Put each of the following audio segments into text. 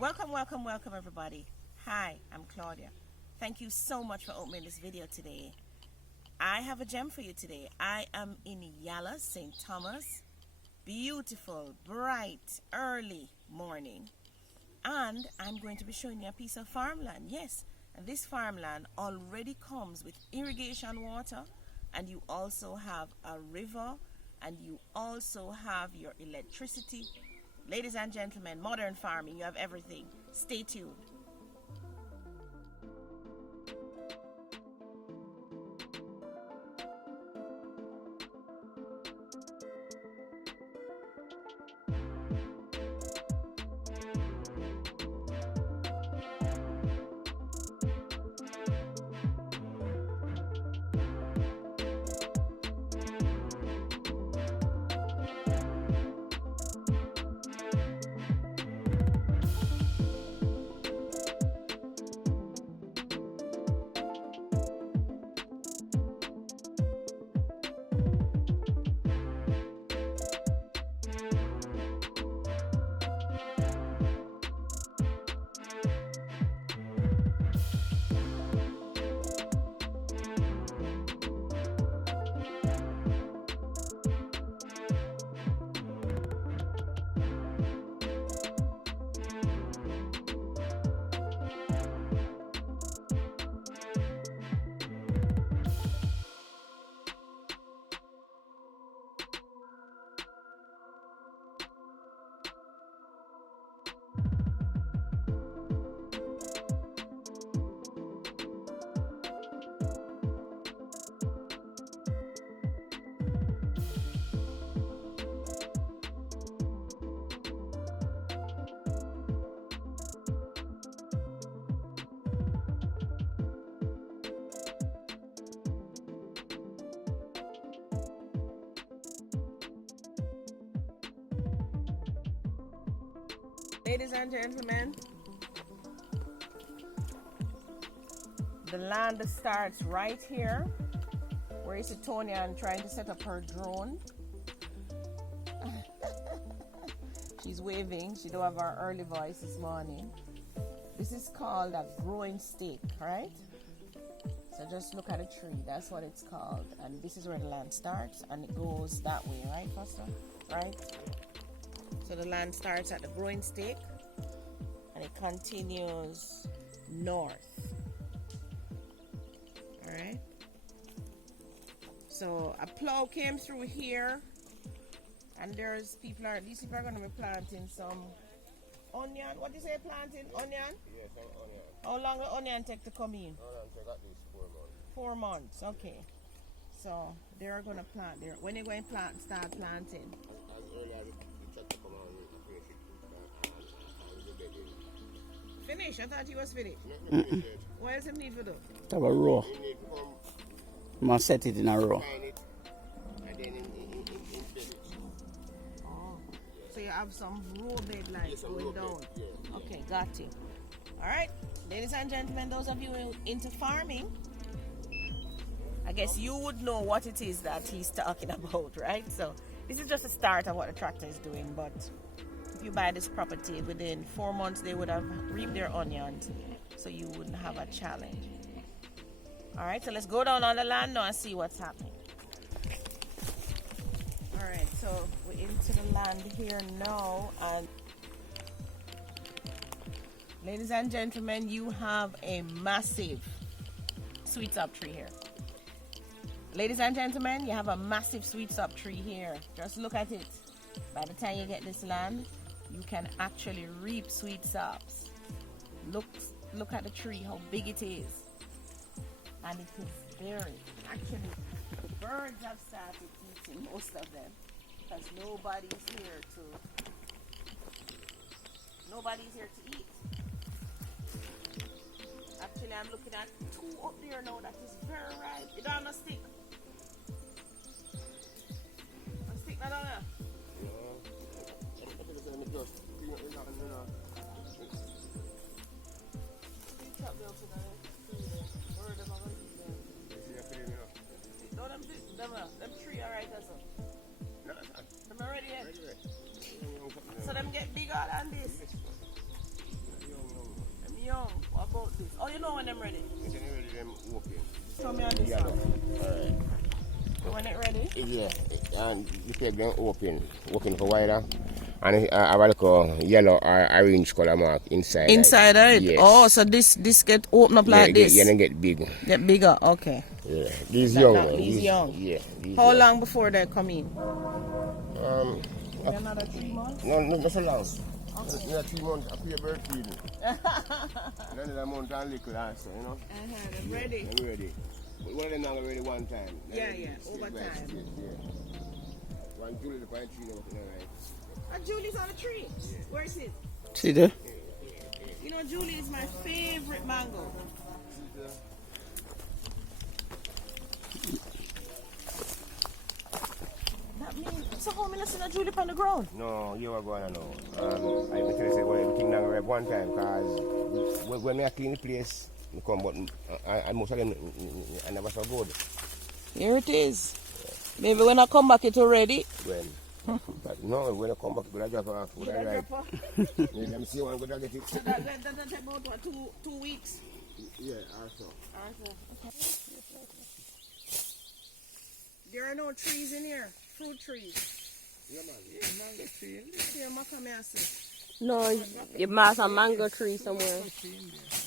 Welcome everybody. Hi, I'm Claudia. Thank you so much for opening this video today. I have a gem for you today. I am in YALLAHS, St. Thomas. Beautiful, bright, early morning. And I'm going to be showing you a piece of farmland. Yes, and this farmland already comes with irrigation water, and you also have a river, and you also have your electricity. Ladies and gentlemen, modern farming, you have everything. Stay tuned. Ladies and gentlemen, the land starts right here where you see Tonya trying to set up her drone. She's waving. She don't have her early voice this morning. This is called a growing stake, right? So just look at a tree. That's what it's called. And this is where the land starts, and it goes that way, right, Foster? Right? So the land starts at the growing stake and it continues north. Alright. So a plow came through here, and these people are going to be planting some onion. What do you say, planting onion? Yes, onion. How long will onion take to come in? Onion take at least 4 4 months. months, okay. So they're going to plant there. When you're going to start planting? As early as the tractor come out, we finish it. Finish? I thought you was finished. Not finish yet. What else you need to do? Have a row. You need to come Must set it in a row. find it and then in it. Oh, so you have some row bed lines Yes, some going row down. bed, yeah. Okay, got you. All right, ladies and gentlemen, those of you into farming, I guess you would know what it is that he's talking about, right? So this is just a start of what the tractor is doing, but if you buy this property, within 4 months they would have reaped their onions, so you wouldn't have a challenge. All right, so let's go down on the land now and see what's happening. All right, so we're into the land here now, and ladies and gentlemen, you have a massive sweetsop tree here. Ladies and gentlemen, you have a massive sweetsop tree here. Just look at it. By the time you get this land, you can actually reap sweetsops. Look at the tree, how big it is. And it is very, actually, the birds have started eating most of them, because nobody's here to eat. Actually, I'm looking at 2 up there now that is very ripe. You don't have no stick. A stick not on there. Them tree alright as well. Them already yet. So them get bigger than this. you know when I'm ready? It's ready them open. Show me on this Yellow. one. Alright. When it ready? Yeah, and you take them open for wider. And it have a little yellow or orange color mark inside. Inside like. it? Yes. Oh, so this get open up like this? Yeah, then get big. Get bigger, okay. Yeah, these That- young. that- these young. Yeah. These How young. long before they come in? Maybe Another 3 months? No, not so long. Yeah, 3 months after your birth feeding. Another month and little also, you know. I'm ready. I'm ready. But one of them not ready one time. Yeah, Ready over straight time. straight, yeah. One Julie the pine tree, you know, right? Julie's on the tree. Where is it? See there? You know, Julie is my favorite mango. That means, so how many see a Julie on the ground? No, you are going to know. I will tell you, say, well, everything not ready one time, because when I clean the place, I come, but I most of them, I never so good. Here it is. Maybe when I come back, it's already. When? But no, when I come back, I drop off. Would I ride? Yeah, let me see one, go to get it. That take about what, two weeks? Yeah, also. Okay. There are no trees in here, fruit trees. Yeah, man. Mango tree in there. Here, come here, see. No, you must have a mango tree somewhere. Tree in there.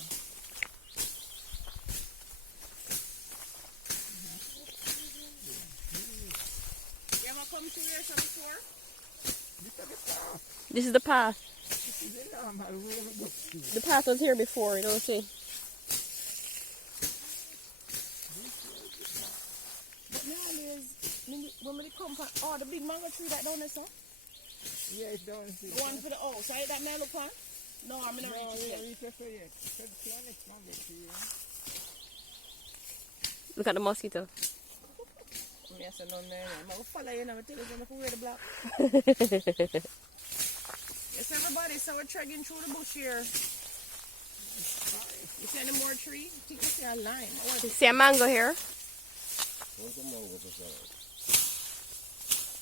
You ever come to here before? This is the path. This is a normal road. The path was here before, you don't see. But nowadays, when we come from, the big mango tree that down there, sir? Yeah, it's down here. The one for the house, right? That man look on? No, I'm not No, reaching yeah, it. we prefer it. Because planet mango tree, yeah. Look at the mosquito. Yes, I don't know. I'm going to follow you now. I'm going to tell you where the block. Yes, everybody, so we're trekking through the bush here. You see any more tree? I think you see a lime. You see a mango here? What's the mango for sale?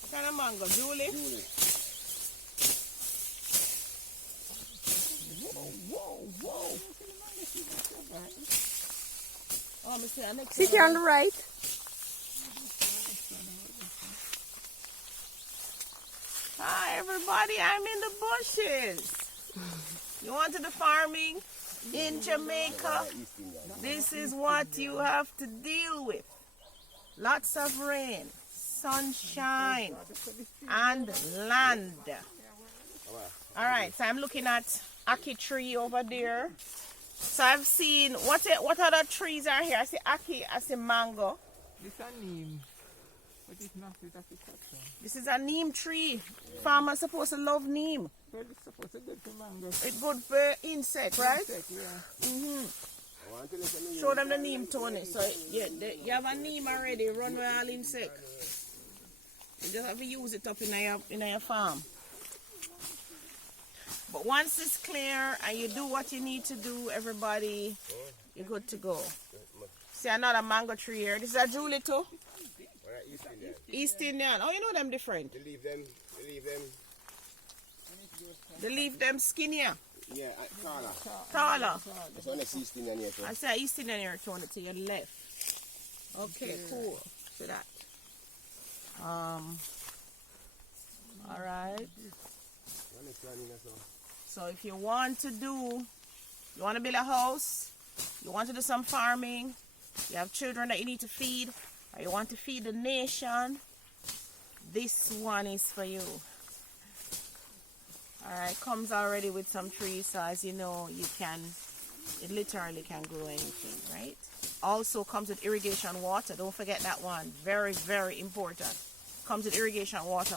What kind of mango? Julie? Julie. Whoa. Oh, I'm see a next See here on the right? Hi, everybody. I'm in the bushes. You wanted the farming in Jamaica? This is what you have to deal with. Lots of rain, sunshine, and land. All right, so I'm looking at ackee tree over there. So I've seen, what other trees are here? I see ackee, I see mango. This is a neem. But it's not with agriculture. This is a neem tree. Farmers supposed to love neem. Well, it's supposed to be good for mango. It's good for insect, right? Insect, yeah. Show them the neem, Tony. So yeah, you have a neem already. Run with all insect. You just have to use it up in your farm. But once it's clear and you do what you need to do, everybody, you're good to go. See another mango tree here. This is a Julie too. East Indian. Oh, you know them different. They leave them. They leave them skinnier, Yeah, taller. taller. That's one of the East Indian here. I say East Indian here, Tony, to your left. Okay, cool. See that. All right. So if you want to build a house, you want to do some farming, you have children that you need to feed, or you want to feed the nation, this one is for you. Alright, comes already with some trees, so as you know, it literally can grow anything, right? Also comes with irrigation water, don't forget that one, very, very important. Comes with irrigation water,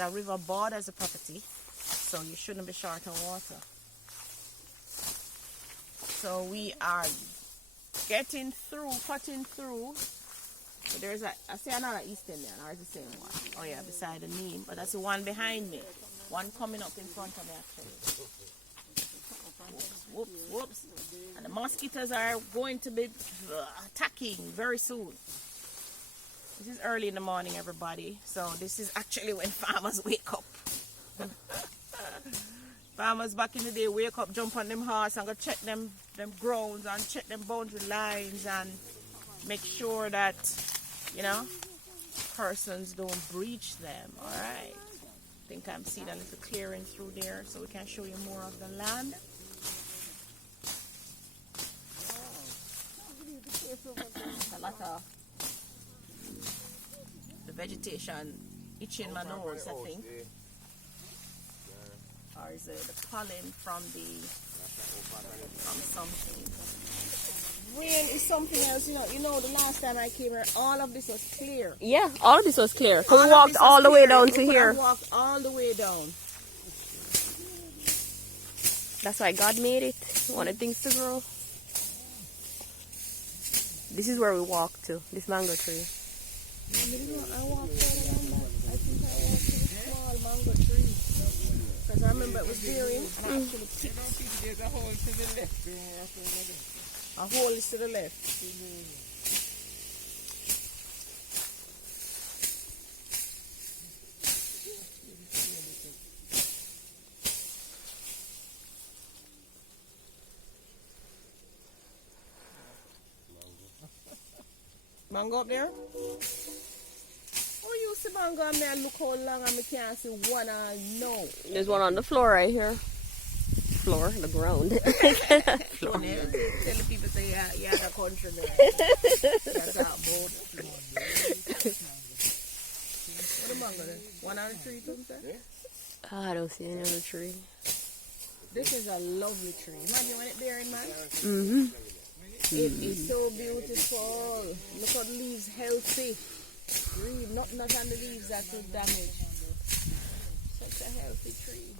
a river borders the property, so you shouldn't be short on water. So we are cutting through. So there's I see another East Indian, or is the same one? Oh yeah, beside the neem, but that's the one behind me. One coming up in front of me actually. Whoops. And the mosquitoes are going to be attacking very soon. This is early in the morning, everybody. So this is actually when farmers wake up. Farmers back in the day wake up, jump on them horse and go check them grounds and check them boundary lines and make sure that, you know, persons don't breach them. All right. I think I'm seeing a little clearing through there so we can show you more of the land. A lot of the vegetation itching my nose, I think. Or is it the pollen from something? Rain is something else, you know, the last time I came here, all of this was clear. Yeah, all of this was clear. Because we walked all the way down to here. Walked all the way down. That's why God made it. He wanted things to grow. This is where we walked to, this mango tree. I walked further than that. I think I walked to the small mango tree. Because I remember it was bearing and I actually picked. There's a hole to the left. A hole is to the left. Mango up there? Oh, you see mango up there? Look how long I can't see one no. There's one on the floor right here. Floor, the ground. Floor. Tell the people say, yeah, the country there. That's our boat. What the mango there? One on the tree too, sir? I don't see any other tree. This is a lovely tree. Imagine when it's bearing, man. Mm-hmm. It is so beautiful. Look at the leaves, healthy. Green, nothing on the leaves that will damage. Such a healthy tree.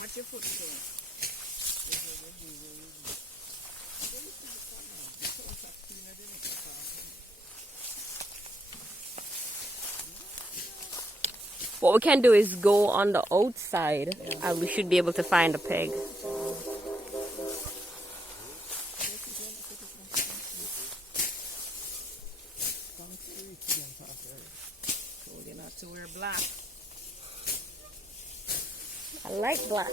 Watch your foot, sir. What we can do is go on the outside and we should be able to find a peg. We're not to wear black. I like black.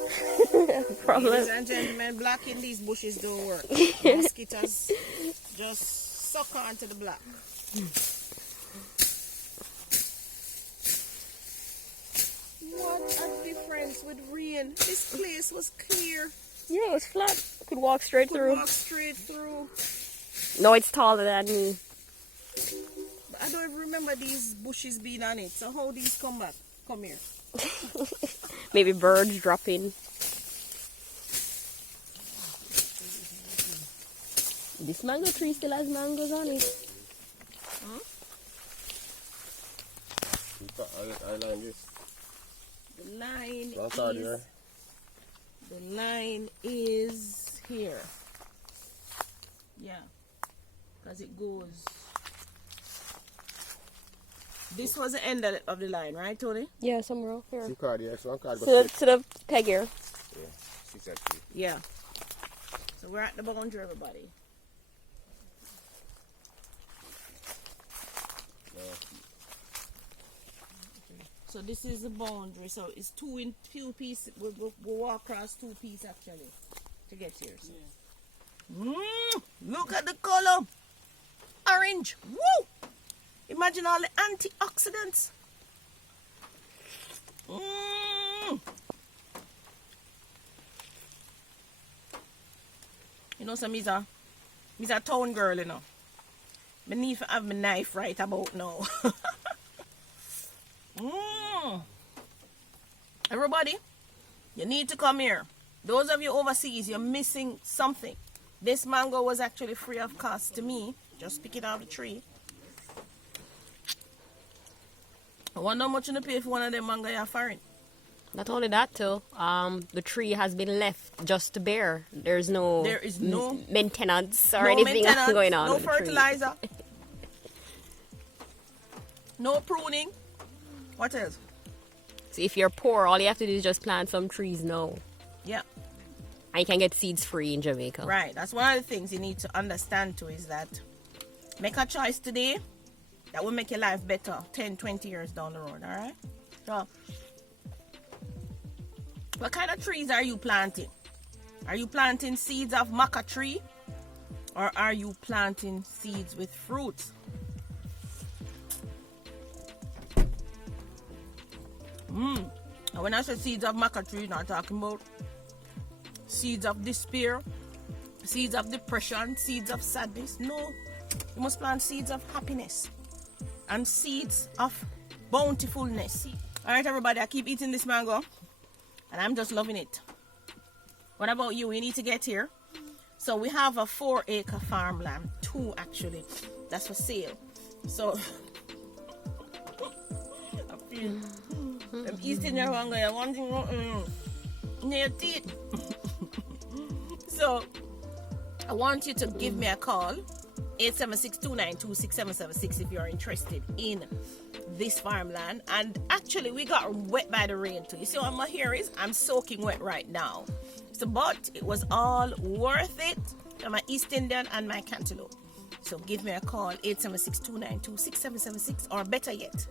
Problem. Ladies and gentlemen, black in these bushes don't work. Mosquitoes just suck onto the black. What a difference with rain. This place was clear. Yeah, it's flat. Could walk straight through. Walk straight through. No, it's taller than me. But I don't even remember these bushes being on it. So how these come back? Come here. Maybe birds dropping. This mango tree still has mangoes on it. Huh? I like this. The line That's out here. The line is here. Yeah. Because it goes. This was the end of the line, right, Tony? Yeah, somewhere over here. See card here, so one card To go the, to the peg here. Yeah, 6 and 3. Yeah. So we're at the boundary, everybody. So this is the boundary. So it's two pieces. We'll walk across 2 pieces actually to get here. So. Look at the color. Orange. Woo! Imagine all the antioxidants. You know, so me's a town girl, you know. I need to have my knife right about now. Everybody, you need to come here. Those of you overseas, you're missing something. This mango was actually free of cost to me. Just pick it out of the tree. I wonder how much you pay for one of them mango you're foreign. Not only that too, the tree has been left just to bear. There is no maintenance or anything going on. No with the tree. fertilizer. No pruning. What else? So if you're poor, all you have to do is just plant some trees now. Yeah. I can get seeds free in Jamaica. Right. That's one of the things you need to understand too, is that make a choice today that will make your life better 10, 20 years down the road. All right. So, what kind of trees are you planting? Are you planting seeds of maca tree, or are you planting seeds with fruits? And when I say seeds of maca tree, I'm not talking about seeds of despair, seeds of depression, seeds of sadness. No, you must plant seeds of happiness and seeds of bountifulness. All right, everybody, I keep eating this mango and I'm just loving it. What about you? You need to get here. So we have a 4-acre farmland, 2 actually, that's for sale. So I feel I'm eating there one guy, I want to near your teeth. So I want you to give me a call, 876-292-6776, if you're interested in this farmland. And actually we got wet by the rain too. You see what my hair is? I'm soaking wet right now. So, but it was all worth it for my East Indian and my cantaloupe. So give me a call, 876-292-6776, or better yet,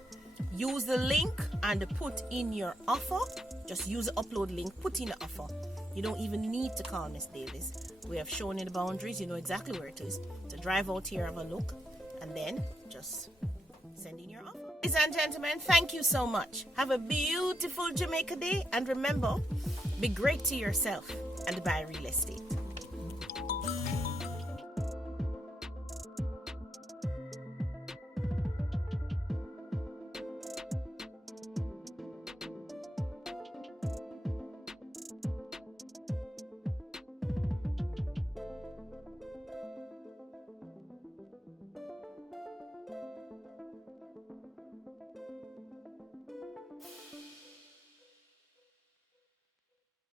use the link and put in your offer. Just use the upload link, put in the offer. You don't even need to call Miss Davis. We have shown you the boundaries. You know exactly where it is. So drive out here, have a look, and then just send in your offer. Ladies and gentlemen, thank you so much. Have a beautiful Jamaica day, and remember, be great to yourself and buy real estate.